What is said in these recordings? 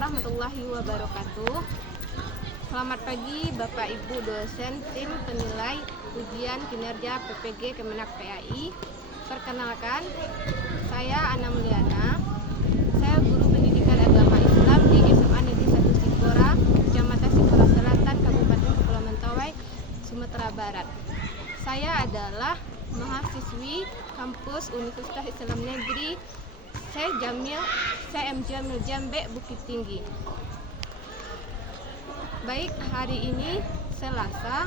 warahmatullahi wabarakatuh. Selamat pagi Bapak Ibu dosen tim penilai ujian kinerja PPG Kemenak PAI. Perkenalkan, saya Ana Mulyana. Saya guru pendidikan agama Islam di SMA Negeri 1 Sikora, Kecamatan Sikora Selatan, Kabupaten Kepulauan Mentawai, Sumatera Barat. Saya adalah mahasiswi kampus Universitas Islam Negeri CM Jamil Jambe, Bukit Tinggi. Baik, hari ini Selasa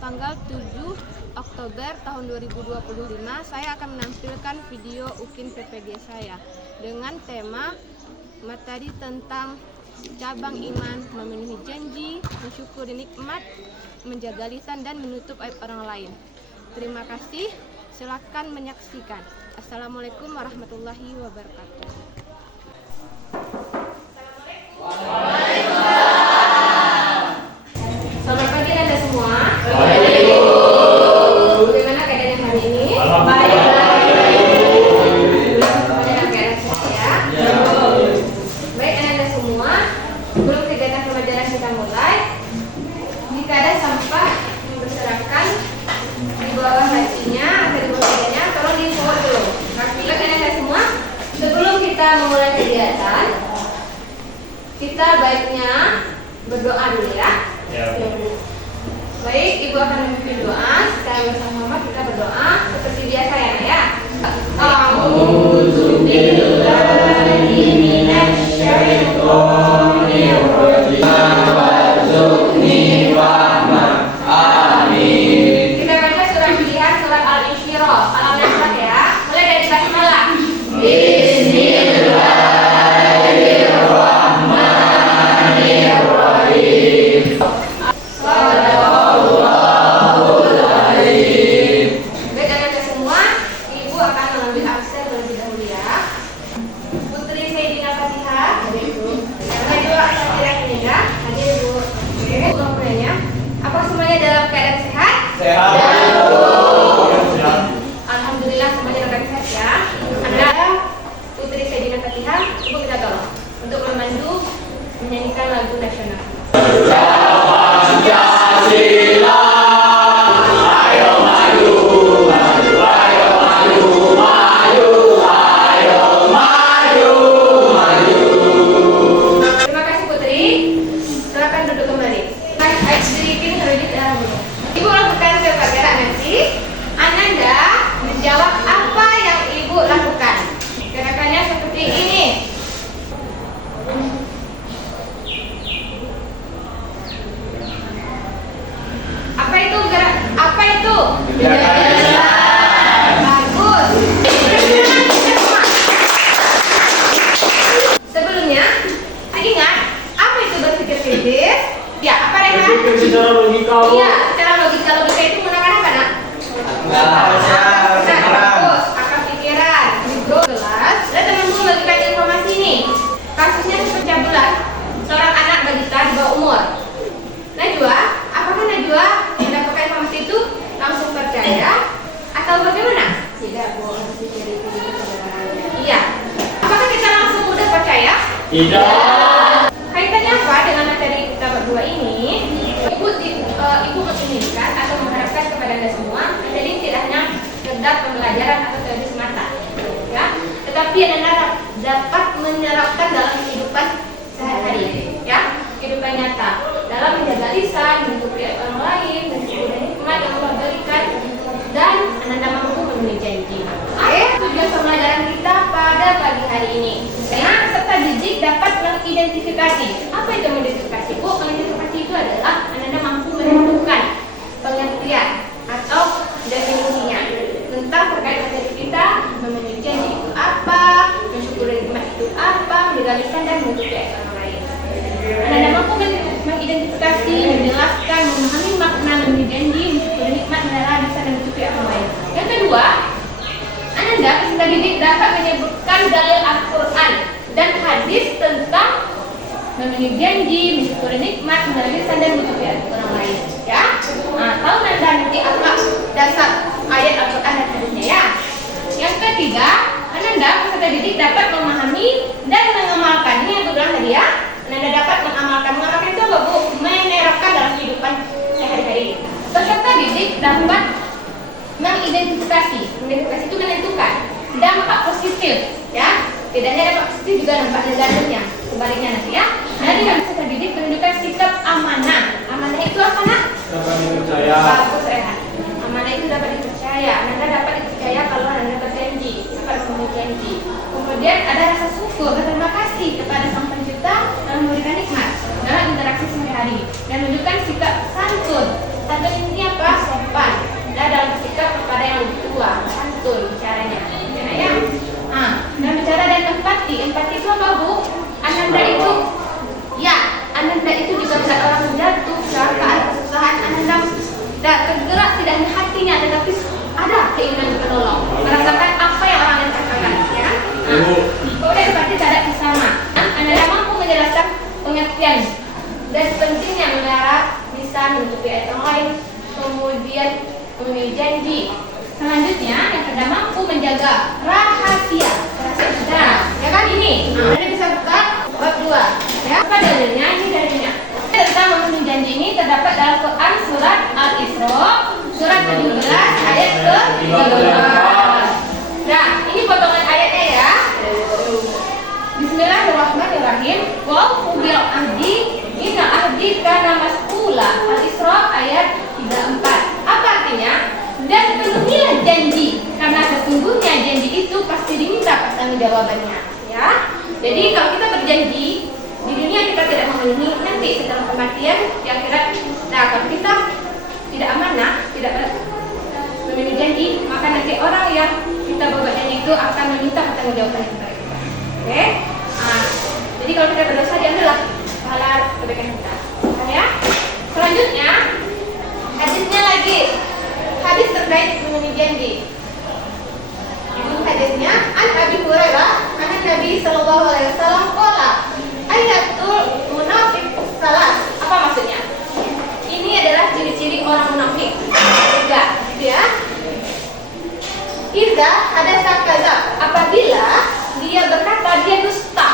tanggal 7 Oktober tahun 2025, saya akan menampilkan video UKIN PPG saya dengan tema materi tentang cabang iman, memenuhi janji, mensyukuri nikmat, menjaga lisan dan menutup aib orang lain. Terima kasih, silakan menyaksikan. Assalamualaikum warahmatullahi wabarakatuh. Selamat pagi Anda semua. Bagaimana keadaannya hari ini? Baik. Bagaimana keadaan saya? Baik Anda semua. Sebelum kegiatan pembelajaran kita mulai, jika ada sampah yang berserakan di bawah lacinya atau di bawah mejanya, tolong dipungut dulu. Baik Anda semua. Sebelum kita memulai kegiatan, kita baiknya berdoa dulu ya. Baik, Ibu akan memimpin doa. Secara bersama-sama kita berdoa seperti biasa ya. A'udzubillahi minasyaitonir rajim. Warzuqni rahmah. Amin. Kita baca surah Al-Fatihah, surat Al-Insyirah. Salam nasrah ya. Mulai dari basmalah. Bismillahirrahmanirrahim. Alhamdulillah semuanya dapat sehat ya. Anda Putri Sayyidina Fatihah, Ibu kita tolong untuk memandu menyanyikan lagu nasional. Pancasila, ayo maju, maju, ayo maju, maju, ayo maju, maju. Terima kasih Putri. Silakan duduk kembali. Sedikit terwujud dalam dulu. Ibu lakukan kepada nanti. Ananda menjawab apa yang Ibu lakukan. Gerakannya seperti ini. Apa itu gerak? Apa itu? Bagus. Sebelumnya, ingat apa itu berpikir kritis? Ya, apa Rehan? Secara logika. Iya, secara logika. Logika itu menggunakan apa, Nak? Bagus, akal pikiran. Bro, jelas. Dan teman-teman bagikan informasi ini. Kasusnya sepecah belah seorang anak balita di bawah umur. Najwa, apakah Najwa mendapatkan informasi itu langsung percaya atau bagaimana? Tidak, Bu. Iya. Apakah kita langsung mudah percaya? Tidak. Kaitannya apa dengan materi kita berdua ini? Ibu menginginkan atau mengharapkan kepada Anda semua, jadi tidak hanya sekedar pembelajaran atau teori semata, ya, tetapi Anda dapat menerapkan dalam kehidupan sehari-hari, ya, kehidupan nyata, dalam menjaga lisan, menutupi orang lain, dan juga nikmat yang Allah berikan, dan Anda mampu memenuhi janji. Tujuan pembelajaran kita pada pagi hari ini. Nah, serta didik dapat mengidentifikasi. Apa itu mengidentifikasi? Bu, mengidentifikasi itu adalah Anda mampu menentukan pengertian atau definisinya tentang terkait materi kita, memenuhi janji itu apa, mensyukuri nikmat itu apa, menjaga lisan dan menutupi aib orang lain. Anda mampu mengidentifikasi, menjelaskan, memahami makna memenuhi janji, mensyukuri nikmat, menjaga lisan dan menutupi aib orang lain. Yang kedua, Anda peserta didik dapat menyebutkan dalil Al-Quran dan hadis tentang memenuhi janji, mensyukuri nikmat, menjaga lisan dan menutupi aib orang lain. Ya, tahu nanti apa dasar ayat Al-Quran dan hadisnya ya. Yang ketiga, Anda peserta didik dapat memahami memahami dan mengamalkan. Ini yang aku bilang tadi ya. Anda dapat mengamalkan. Mengamalkan itu apa, Bu? Menerapkan dalam kehidupan sehari-hari. Peserta didik dapat mengidentifikasi. Mengidentifikasi itu menentukan dampak positif, ya. Tidak hanya dampak positif, juga dampak negatifnya. Sebaliknya nanti ya. Dari peserta didik menunjukkan sikap amanah. Amanah itu apa, nak? Dapat dipercaya. Bagus, Rehan. Amanah itu dapat dipercaya. Anda dapat dipercaya kalau Anda berjanji, dapat memenuhi janji. Kemudian ada rasa syukur, berterima kasih kepada Sang Pencipta dalam memberikan nikmat dalam interaksi sehari-hari dan menunjukkan sikap santun. Santun ini apa? Sopan. Dan dalam bersikap kepada yang lebih tua, santun bicaranya. Ya. Dan bicara dan empati. Empati itu apa, Bu? Ananda itu, ya, Ananda itu juga melihat orang jatuh, kecelakaan, kesusahan. Ananda tidak tergerak, tidak hanya hatinya, tetapi ada keinginan untuk menolong, merasakan apa yang orang lain rasakan, ya. Kemudian empati tidak sama. Ananda mampu menjelaskan pengertian dan pentingnya memelihara lisan menutupi ayat yang lain, kemudian memenuhi janji. Selanjutnya, yang kedua mampu menjaga rahasia. Nah, ya kan ini. Anda bisa buka bab 2. Ya, apa dalilnya? Ini dalilnya. Tentang memenuhi janji ini terdapat dalam Quran surat Al-Isra, surat 17 ayat ke-13. Nah, ini potongan ayatnya ya. Bismillahirrahmanirrahim. Wa bil ahdi inna ahdi kana mas'ula. Al-Isra ayat 34. Apa artinya? Dan penuhilah janji, karena sesungguhnya janji itu pasti diminta pertanggungjawabannya, ya. Jadi kalau kita berjanji di dunia kita tidak memenuhi, nanti setelah kematian di akhirat, nah kalau kita tidak amanah, tidak memenuhi janji, maka nanti orang yang kita berbuat janji itu akan meminta pertanggungjawaban kepada kita. Oke? Jadi kalau kita berdosa, diambillah pahala kebaikan kita, ya. Selanjutnya hadisnya lagi. Hadis terkait memenuhi janji. Hadisnya an Abi Hurairah, an Nabi sallallahu alaihi wasallam qala ayatul munafiq salat. Apa maksudnya? Ini adalah ciri-ciri orang munafik. Tiga, ya. Idza ada kadzab, apabila dia berkata dia dusta.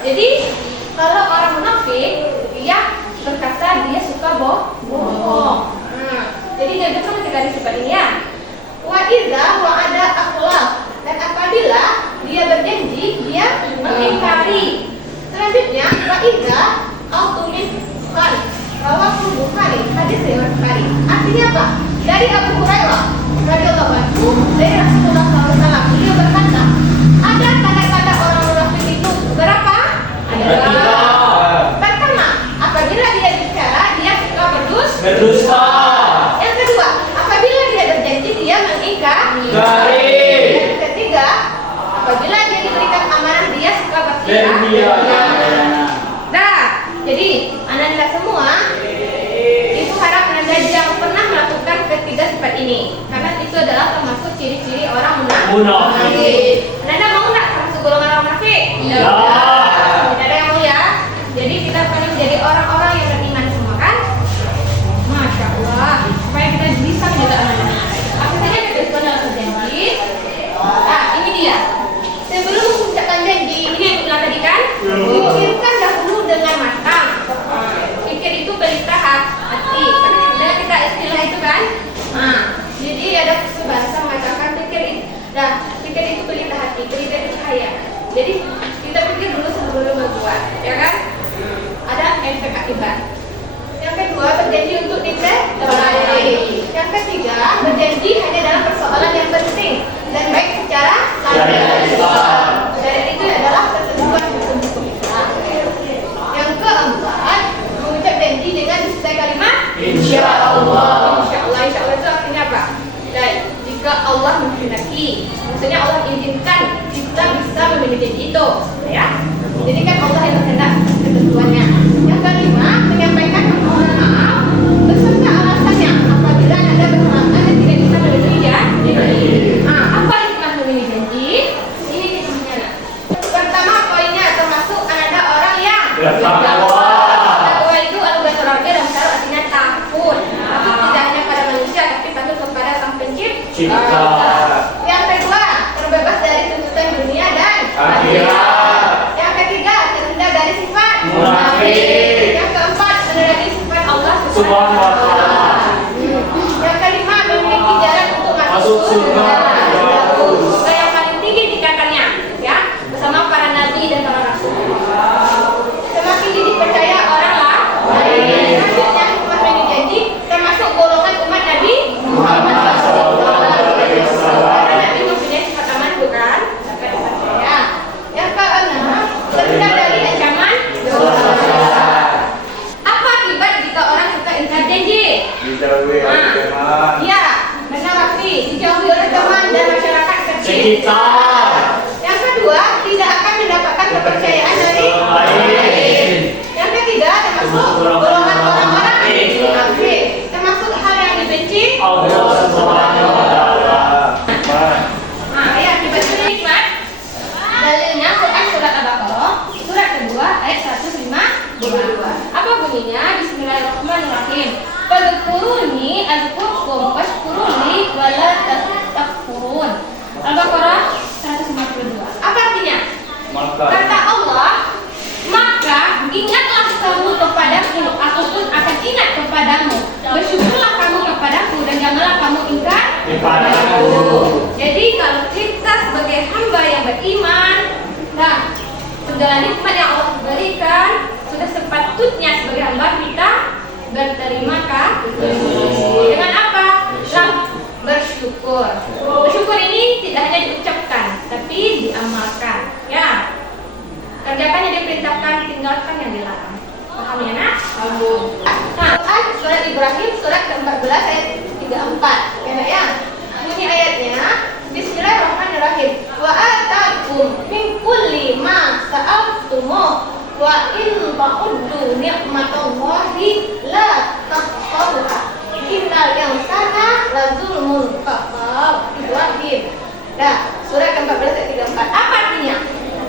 Jadi kalau orang munafik dia berkata dia suka bohong. Jadi dia betul dari sifat ini ya. Wa idza wa ada akhlaq, dan apabila dia berjanji dia mengingkari. Selanjutnya wa idza autulis kan rawahu Bukhari, hadis riwayat Bukhari. Artinya apa? Dari Abu Hurairah radhiyallahu anhu, dari Rasulullah SAW, beliau berkata, ada kata-kata orang munafik itu berapa? Ada dua. Pertama, apabila dia bicara dia suka berdusta. Yang kedua, apabila dia berjanji dia mengingkari. Yang ketiga, apabila dia diberikan amanah dia suka berkhianat. Nah, jadi Ananda semua itu harap Ananda jangan pernah melakukan ketiga sifat ini, karena itu adalah termasuk ciri-ciri orang munafik. Ananda mau nggak termasuk golongan orang munafik? Ya. Tidak ada yang mau ya. Jadi kita perlu menjadi orang-orang yang beriman semua kan? Masya Allah, supaya kita bisa menjaga amanah. Apa saja kita lakukan dalam berjanji? Ini dia. Sebelum mengucapkan janji, ini yang bilang tadi kan? Pikirkan dahulu dengan matang. Pikir itu pelita hati. Karena kita istilah itu kan? Jadi ada bahasa mengatakan pikir itu pelita hati, pelita itu cahaya. Jadi kita pikir dulu sebelum berbuat, ya kan? Ada efek akibat. Yang kedua, berjanji untuk dipelajari. Yang ketiga, berjanji hanya dalam persoalan yang penting dan baik secara syariat. Syariat itu adalah ketentuan hukum Islam. Yang keempat, mengucap janji dengan disertai kalimat Insya Allah. Insya Allah itu artinya apa? Dan jika Allah menghendaki, maksudnya Allah izinkan kita bisa memenuhi janji itu, ya. Jadi kan Allah yang berkehendak ketentuannya. Yang kelima, menyampaikan permohonan maaf beserta alasannya apabila Anda berhalangan dan tidak bisa memenuhi janji. Apa hikmah memenuhi janji? Ini hikmahnya. Pertama poinnya termasuk Anda orang yang bertakwa. Takwa itu al-ghadab dalam artinya takut. Subhanahu wa ta'ala. Yang kelima, memiliki jalan untuk masuk surga. Surga yang paling tinggi tingkatannya, ya, bersama para nabi dan para rasul. Semakin dipercaya orang lah. Selanjutnya, hikmah yang dijanji termasuk golongan umat Nabi Muhammad SAW. Karena Nabi mempunyai sifat aman, bukan? Sampai dipercaya. Yang keenam, terhindar dari ancaman dosa. Apa akibat jika orang suka ingkar janji? Ya, benar Rafi, dijauhi oleh teman dan masyarakat sekitar. Yang kedua, tidak akan mendapatkan kepercayaan dari orang lain. Yang ketiga, termasuk golongan orang-orang munafik, termasuk hal yang dibenci Allah Subhanahu wa ta'ala. Ya, akibat nikmat. Dalilnya Quran surat Al-Baqarah, surat kedua ayat 152. Apa bunyinya? Bismillahirrahmanirrahim. Fadhkuruni azkurkum washkuruni wala takfurun. Al-Baqarah 152. Apa artinya? Kata Allah, maka ingatlah kamu kepadaku, aku pun akan ingat kepadamu. Bersyukurlah kamu kepadaku dan janganlah kamu ingkar kepadaku. Jadi kalau kita sebagai hamba yang beriman, nah, segala nikmat yang Allah berikan sudah sepatutnya sebagai hamba kita berterima kasih. Dengan apa? Bersyukur. Bersyukur ini tidak hanya diucapkan, tapi diamalkan. Ya, kerjakan yang diperintahkan, tinggalkan yang dilarang. Paham ya nak? Nah, surat Ibrahim surat ke-14 ayat 34. Ya. Bunyi ayatnya, Bismillahirrahmanirrahim. Wa atakum min kulli ma sa'altumuh wa in ta'uddu ni'matallahi la tahsuha. Innal insana lazulmun kafar. Ibrahim. Nah, surat ke-14 ayat 34. Apa artinya?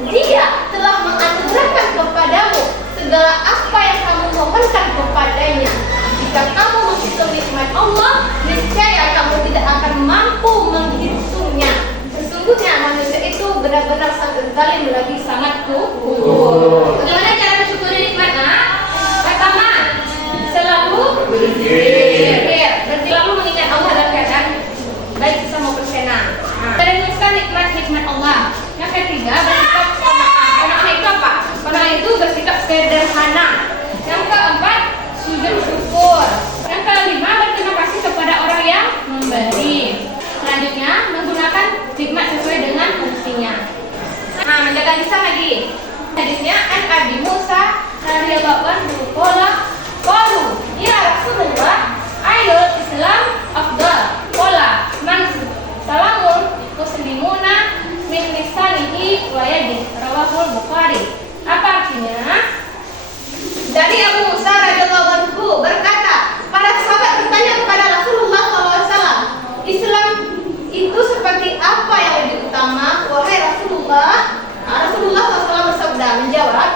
Dia telah menganugerahkan kepadamu segala apa yang kamu mohonkan kepadanya. Jika kamu menghitung nikmat Allah, niscaya kamu tidak akan mampu menghitungnya. Sesungguhnya manusia itu benar-benar sangat zalim lagi sangat kufur. Bagaimana cara mensyukuri nikmat? Pertama, selalu berzikir, selalu mengingat Allah dalam keadaan baik susah maupun senang. Merenungkan nikmat-nikmat Allah. Yang ketiga, bersikap qanaah. Qanaah itu apa? Qanaah itu bersikap sederhana. Yang keempat, sujud syukur. Yang kelima, berterima kasih kepada orang yang memberi. Selanjutnya, menggunakan nikmat sesuai dengan fungsinya. Nah, menjaga lisan lagi. Hadisnya an Abi Musa radhiyallahu anhu qalu ya Rasulullah ayyul Islam afdal? Qala man salamun muslimuna min lisanihi wa yadihi. Rawahul Bukhari. Apa artinya? Dari Abu Musa radhiyallahu anhu berkata, para sahabat bertanya kepada Rasulullah SAW, Islam itu seperti apa yang lebih utama? Wahai Rasulullah, Rasulullah SAW bersabda, menjawab,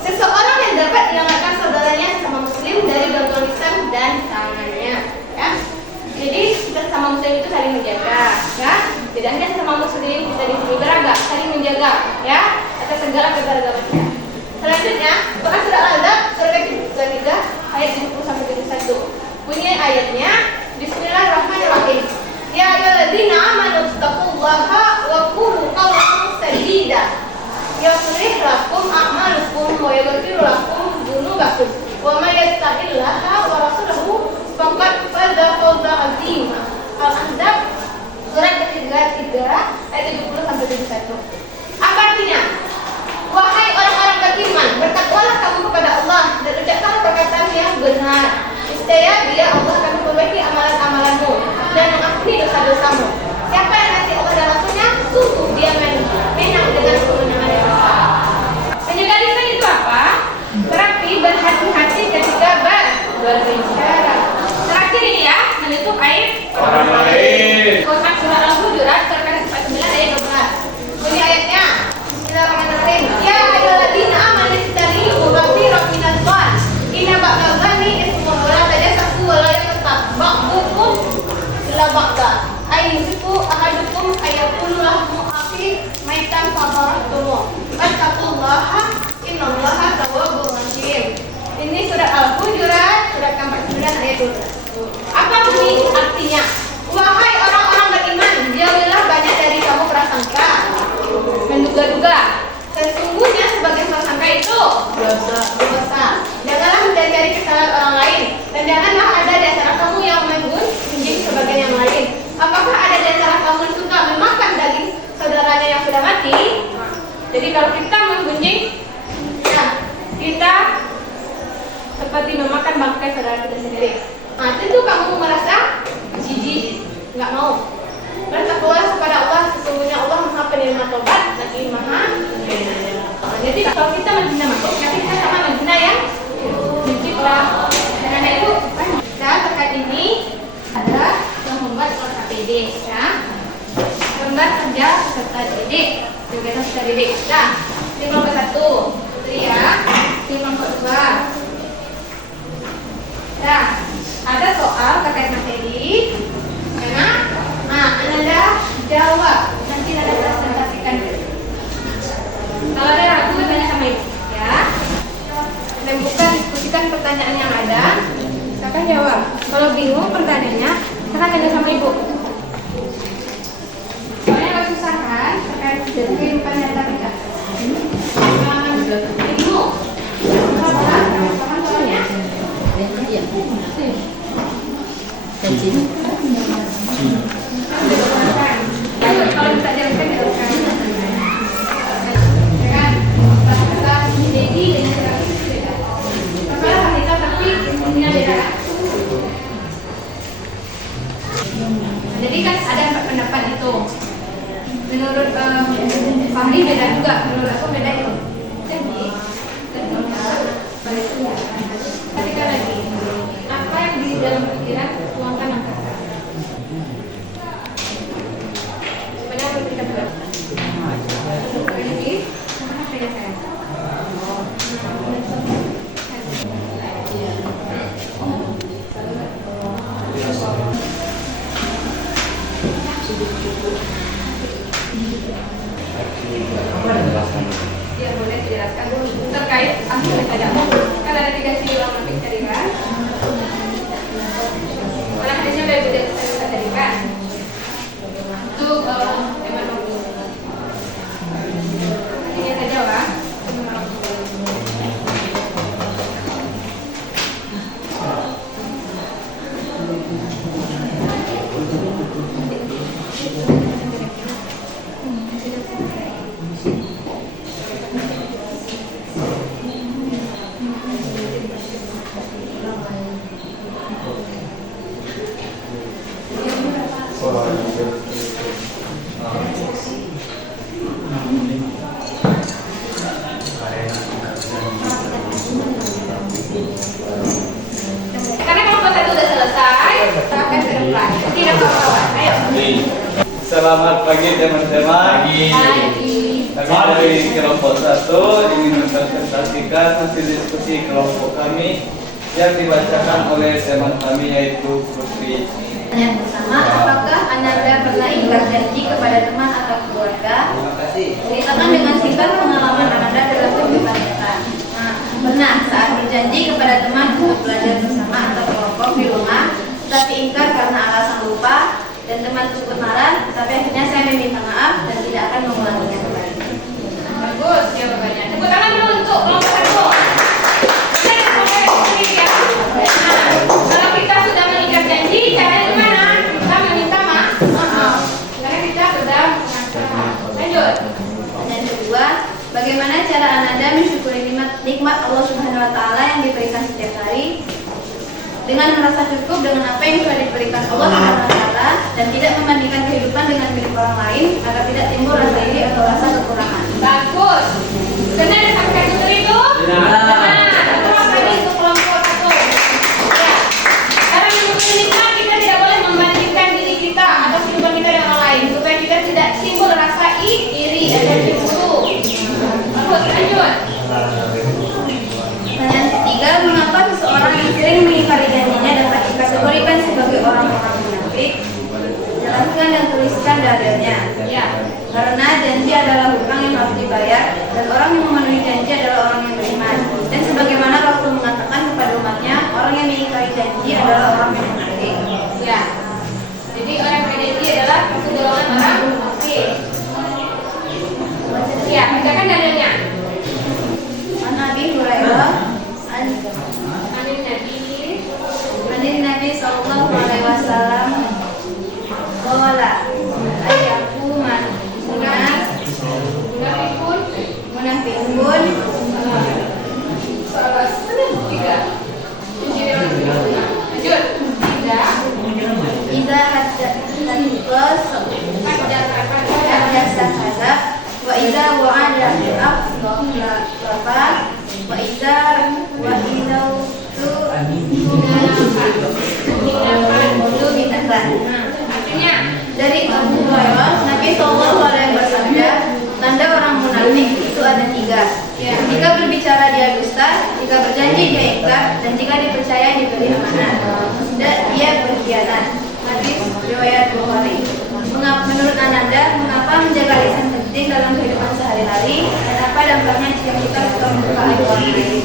seseorang yang dapat menyelamatkan saudaranya sesama muslim dari gangguan lisan dan tangannya. Ya. Jadi sesama muslim itu saling menjaga, ya. Tidak hanya sesama muslim bisa disini beragam, saling menjaga, ya, atas segala keberagaman. Selanjutnya, Quran surah Al-Ahzab surah ke-33 ayat 70-71. Bunyi ayatnya, Bismillahirrahmanirrahim. Ya ayyuhalladzina amanu taqullaha wa qulu qawlan sadida. Yuslih lakum a'malukum wa yaghfir lakum dzunubakum. Wa may yattaqillaha wa rasulahu faqad faza fawzan 'azima. Al-Ahzab surat ke-33 ayat 70-71. Apa artinya? Wahai orang-orang beriman, bertakwalah kamu kepada Allah dan ucapkanlah perkataan yang benar. Niscaya Dia Allah akan memperbaiki amalan-amalanmu dan mengampuni dosa-dosamu. Siapa yang kasih Allah dan Rasulnya, sungguh dia menang dengan kemenangan yang besar. Menjaga lisan itu apa? Terapi berhati-hati ketika berbicara. Terakhir ini ya, menutup aib orang lain. Quran surah Al-Hujurat surah 49 ayat 12. Bunyi ayatnya, Bismillahirrahmanirrahim. Ya ayyuhalladzina amanu istanibu katsiran minadh dhann. Inna ba'dadh dhanni ismun wa la tajassasu wa la yaghtab ba'dukum ila ba'da. Ayyuhibbu ahadukum ayyakulu lahu akhi maitan fataratumu. Wattaqullaha innallaha tawwabur rahim. Ini surat Al-Hujurat surat ke-49 ayat 12. Apa bunyi artinya? Wahai orang-orang beriman, jauhilah banyak dari kamu prasangka, menduga-duga. Sesungguhnya sebagai prasangka itu dosa. Janganlah mencari-cari kesalahan orang lain, dan janganlah ada di antara kamu yang mengunjing sebagian yang lain. Apakah ada di antara kamu yang suka memakan daging saudaranya yang sudah mati? Jadi kalau kita menggunjing, nah kita seperti memakan bangkai saudara kita sendiri. Nah, tentu kamu merasa jijik, nggak mau. Bertakwalah kepada Allah, sesungguhnya Allah Maha Penerima Tobat lagi Maha Penyayang. Nah, jadi kalau kita menghina makhluk, nanti kita sama menghina yang mencipta. Karena itu, nah terkait ini ada yang membuat KPD, ya. Gambar kerja peserta didik, kegiatan peserta didik. Nah, 51, ya. 52. Nah, ada soal terkait materi. Karena, Anda jawab. Nanti Anda presentasikan. Kalau ada ragu, tanya sama ibu, ya. Anda buka diskusikan pertanyaan yang ada. Silakan jawab. Kalau bingung pertanyaannya, silakan tanya sama ibu. Soalnya kalau susah kan, terkait kehidupan nyata kita. Ibu, paham soalnya? Kalau bisa jalankan jalankan. Kan, kata Dedi dengan terapi itu beda. Masalah kita tapi ini beda. Jadi kan ada pendapat itu. Menurut Fahri beda juga, menurut aku beda itu. Jadi ketika lagi apa yang di dalam pikiran tuangkan angkatan. Supaya aku tidak berat. Jadi sama kayak saya. Ya boleh dijelaskan dulu terkait aspek padamu. Kan ada 3 sisi ulang lebih tadi kan? Karena hadisnya dari budaya tadi kan? Itu memang ini saja lah. Karena kelompok 1 sudah selesai, kita akan ke depan. Tidak kawan-kawan, ayo. Selamat pagi teman-teman. Kami dari kelompok 1 ingin mempresentasikan hasil diskusi kelompok kami yang dibacakan oleh teman kami yaitu Putri. Yang pertama, apakah Anda pernah ingkar janji kepada teman atau keluarga? Terima kasih. Ceritakan dengan singkat pengalaman Anda dalam kehidupan nyata. Pernah saat berjanji kepada teman untuk belajar bersama atau kelompok di rumah, tetapi ingkar karena alasan lupa dan teman tersebut marah, tapi akhirnya saya meminta maaf dan tidak akan mengulanginya kembali. Bagus jawabannya. Tepuk tangan dulu untuk kelompok 1. Kita sampai sini ya. Nah, kalau kita sudah mengikat janji, caranya gimana? Kita meminta maaf. Karena kita sudah mengaksanakan. Lanjut. Dan kedua, bagaimana cara Anda mensyukuri nikmat Allah Subhanahu wa taala yang diberikan setiap hari dengan merasa cukup dengan apa yang sudah diberikan Allah Subhanahu wa taala dan tidak membandingkan kehidupan dengan milik orang lain agar tidak timbul rasa iri atau rasa kekurangan. Bagus. Benar sampai betul itu? Benar. Terus tadi untuk kelompok 1. Ya. Karena mensyukuri nikmat kita tidak boleh membandingkan diri kita atau kehidupan kita dengan orang lain supaya kita tidak timbul rasa iri atau cemburu. Bagus, lanjut. Pertanyaan ketiga, mengapa seseorang yang sering mengingkari janjinya dapat dikategorikan sebagai orang-orang munafik? Jelaskan dan tuliskan dalilnya. Ya. Karena janji adalah hutang yang harus dibayar dan orang yang memenuhi janji adalah orang yang beriman. Dan sebagaimana Rasul mengatakan kepada umatnya, orang yang mengingkari janji adalah Ya, bacakan dalilnya. An Abi Hurairah an Amin Nabi. Anin Nabi sallallahu alaihi wasallam qala ayyaku Munafikun. munafiqun Salah. Mana? Tiga. Kunci yang kedua. Lanjut. Tiga. idza haddatsa hadza wa idza wa'ada akhlafa wa idza tu Artinya dari Abu Hurairah, Nabi Shallallahu Alaihi Wasallam tanda orang munafik itu ada tiga. Jika berbicara dia dusta, jika berjanji dia ingkar, dan jika dipercaya diberi amanat. Dan dia berkhianat. Hadis riwayat Bukhari. Menurut Ananda, mengapa menjaga lisan penting dalam kehidupan sehari-hari dan apa dampaknya jika kita suka membuka aib orang lain?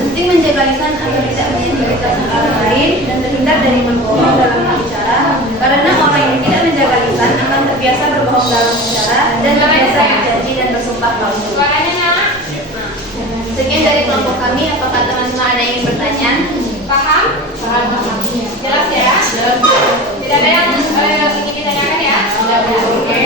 Penting menjaga lisan agar tidak menyakiti orang lain dan terhindar dari berbohong dalam berbicara, karena orang yang tidak menjaga lisan akan terbiasa berbohong dalam bicara dan terbiasa berjanji dan bersumpah palsu. suaranya nyala. Sekian dari kelompok kami. Apakah teman-teman ada yang ingin bertanya? Paham? Paham. Jelas ya? Tidak ada yang ingin ditanyakan ya? Oke.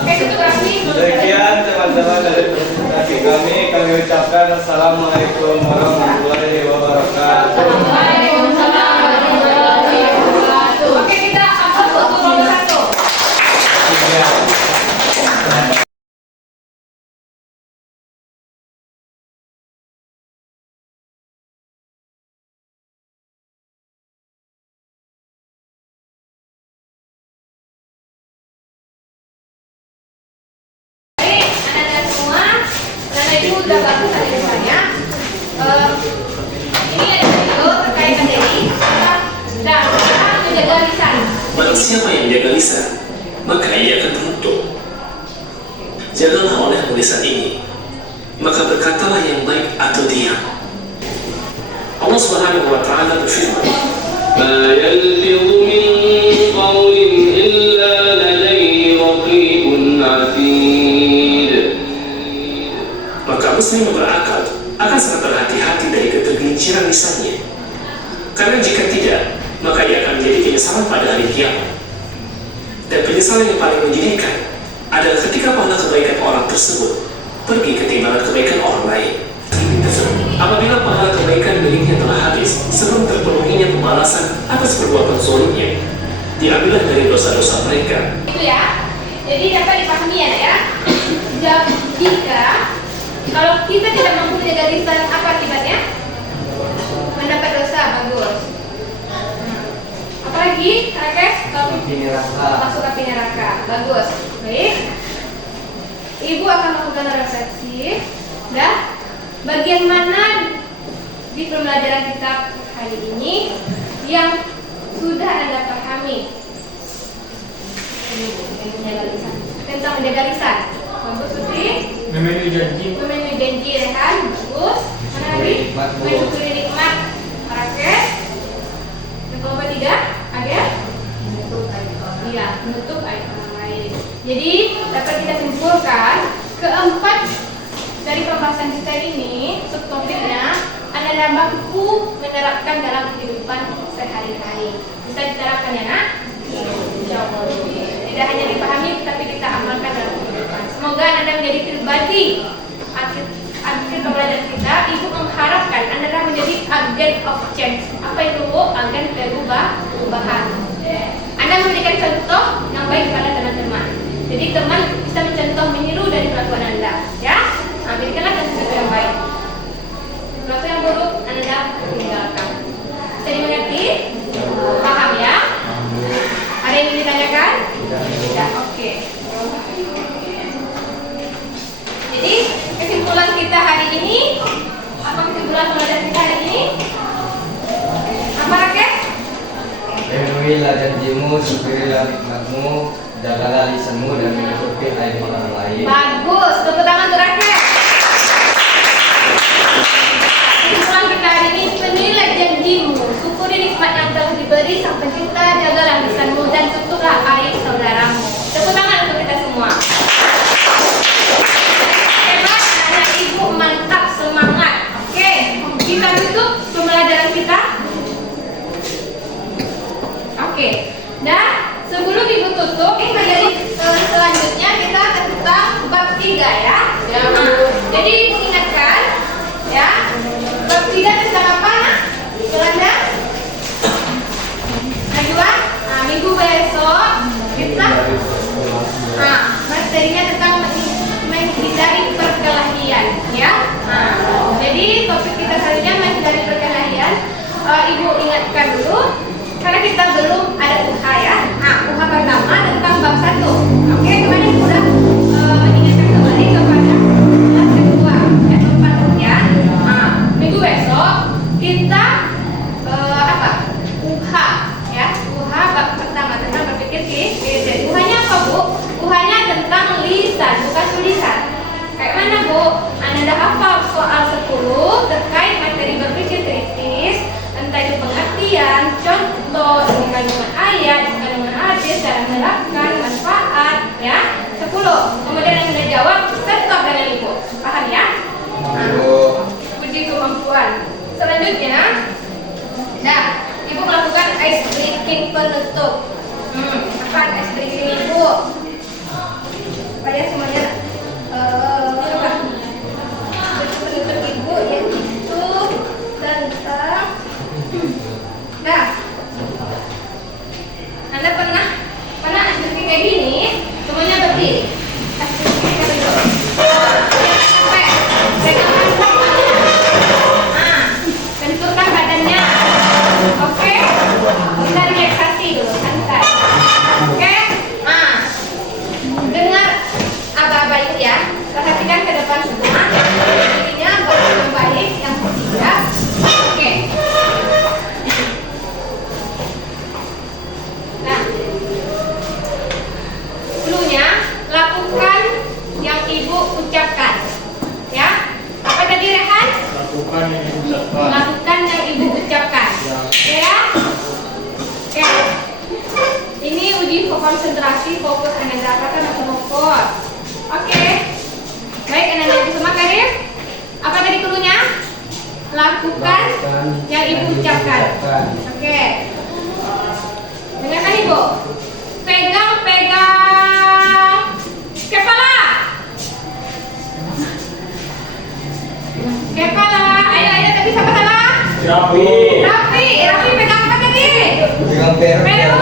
Oke, tutup rapi. Sekian teman-teman dari presentasi kami. Kami ucapkan assalamualaikum warahmatullahi wabarakatuh. Waalaikumsalam warahmatullahi wabarakatuh. Oke, kita akan foto nomor 1. Anak-anak semua, karena itu udah bagus tadi saya. Ini ada video terkait materi dan cara menjaga lisan. Barang siapa yang jaga lisan, maka ia akan beruntung. Jagalah oleh lisan ini, maka berkatalah yang baik atau diam. Allah Subhanahu wa taala berfirman, "Ma yalfidhu min qawlin illa ladayhi raqibun 'atid." Maka muslim berakal akan sangat berhati-hati dari ketergelinciran lisannya. Karena jika tidak, maka ia akan menjadi penyesalan pada hari kiamat. Dan penyesalan yang paling menyedihkan adalah ketika pahala kebaikan orang tersebut pergi ketimbangan kebaikan orang lain. Apabila pahala kebaikan miliknya telah habis sebelum terpenuhinya pembalasan atas perbuatan zolimnya, diambillah dari dosa-dosa mereka. Itu ya. Jadi dapat dipahami ya. Jika kalau kita tidak mampu menjaga lisan, apa akibatnya? Mendapat dosa. Bagus. Apalagi, Rakes? Masuk api neraka. Bagus. Baik. Ibu akan melakukan refleksi. Dan bagian mana di pembelajaran kitab hari ini yang sudah Anda pahami? Ini menjaga lisan. Tentang menjaga lisan. Bagus, Putri. Memenuhi janji. Memenuhi janji, Rehan. Bagus. Mana lagi? Mensyukuri nikmat. Rakes. Yang kelompok 3 ada? Iya, menutup aib orang lain. Jadi dapat kita simpulkan keempat dari pembahasan kita ini subtopiknya adalah mampu menerapkan dalam kehidupan sehari-hari. Bisa diterapkan ya nak? Insyaallah. Tidak hanya dipahami tapi kita amalkan dalam kehidupan. Semoga Anda menjadi pribadi akhir pembelajaran kita. Ibu mengharapkan Anda menjadi agent of change. Apa itu Bu? Agen perubahan. Anda memberikan contoh yang baik kepada teman-teman. Jadi teman bisa mencontoh meniru dari perlakuan Anda, ya. Nah, berikanlah contoh yang baik. Perlakuan yang buruk Anda tinggalkan. Bisa dimengerti? Paham ya? Ada yang ingin ditanyakan? Tidak. Oke. Jadi kesimpulan kita hari ini, apa kesimpulan pembelajaran kita hari ini? Apa Raket? Penuhilah janjimu, syukurilah nikmatmu, jagalah lisanmu dan menutupi aib orang lain. Bagus, tepuk tangan untuk Raket. Kesimpulan kita hari ini, penuhilah janjimu, syukuri nikmat yang telah diberi sang pencipta, jagalah lisanmu dan tutuplah aib saudaramu. Tepuk tangan untuk kita semua. ya. Nah, jadi topik kita selanjutnya masih dari perkelahian. Ibu ingatkan dulu karena kita belum ada UH ya. Nah, UH pertama tentang bab 1. Oke, kemarin sudah mengingatkan kembali kepada bab kedua, bab 4 ya. Nah, minggu besok kita apa? UH ya. UH bab pertama tentang berpikir kritis. UH-nya apa, Bu? UH-nya tentang lisan, bukan tulisan. Kayak mana, Bu? Anda hafal soal 10 terkait materi berpikir kritis, entah itu pengertian, contoh, kandungan ayat, kandungan hadis, cara menerapkan, manfaat, ya. 10. Kemudian yang sudah jawab tetap dengan Ibu. Paham ya? Nah, uji kemampuan. Selanjutnya, nah, Ibu melakukan ice breaking penutup. Apa ice breaking Ibu? Supaya semuanya apa? Penutup Ibu yaitu tentang. Nah, Anda pernah ice breaking kayak gini? Semuanya berdiri. Ice breaking kita duduk. Sampai pegangkan tangannya. Nah, benturkan badannya. Oke, kita relaksasi dulu, santai. Oke, nah, dengar aba-aba itu ya. Perhatikan ke depan semua. Dirinya yang baik, yang tidak. Oke. Nah, dulunya lakukan yang Ibu ucapkan. Ya, apa tadi Rehan? Lakukan yang diucapkan. Lakukan yang Ibu ucapkan. Ya. Oke. Ini uji konsentrasi, fokus Anda dapatkan atau fokus. Oke. Baik, Anda Ibu semua Karim. Apa tadi keluarnya? Lakukan yang Ibu ucapkan. Oke. Dengarkan Ibu. Pegang kepala. Ayo tadi sama-sama. Raffi pegang apa tadi? Pegang perut. Pegang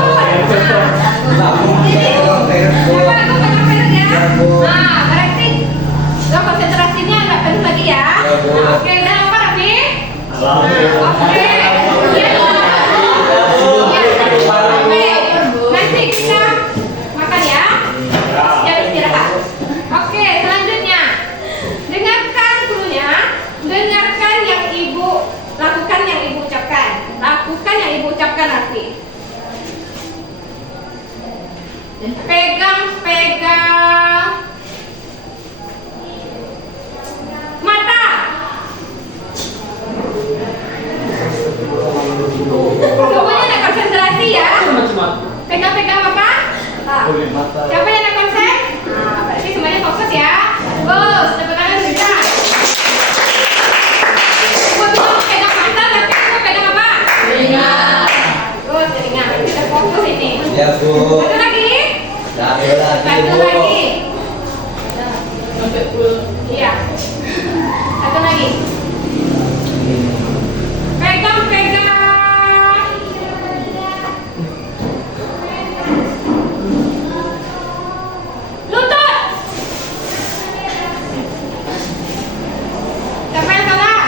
perut ya. Nah, berarti konsentrasinya nggak penuh lagi ya. Oke, udah apa Raffi? Oke. Nanti kita makan ya. Jangan istirahat. Oke, selanjutnya dengarkan dulunya. Dengarkan yang Ibu lakukan, yang Ibu ucapkan. Lakukan yang Ibu ucapkan Raffi. Pegang mata. Semuanya ada konsentrasi ya. Pegang apa? Siapa yang ada konsen? Nah, berarti semuanya fokus ya. Terus, tepuk tangan berikan. Ibu bilang pegang mata, tapi Ibu pegang apa? Telinga. Terus telinga, kita fokus ini. Ya, Bu. Satu lagi. Satu lagi. Iya. Satu lagi. Pegang. Lutut. Siapa yang salah?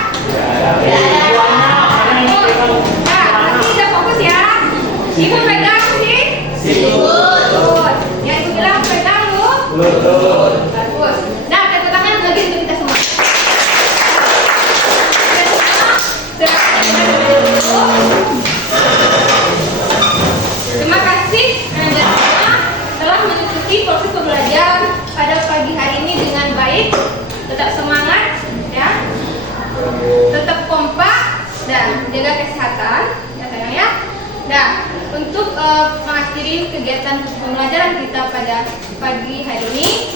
Nah, nanti udah fokus ya. Ibu pegang sih. Lutut. Yang Ibu bilang pegang lutut. Bagus. Nah, tepuk tangan lagi untuk kita semua. Terima kasih Anda semua telah mengikuti proses pembelajaran pada pagi hari ini dengan baik. Tetap semangat ya. Tetap kompak dan jaga kesehatan ya sayang ya. Nah, untuk mengakhiri kegiatan pembelajaran kita pada pagi hari ini,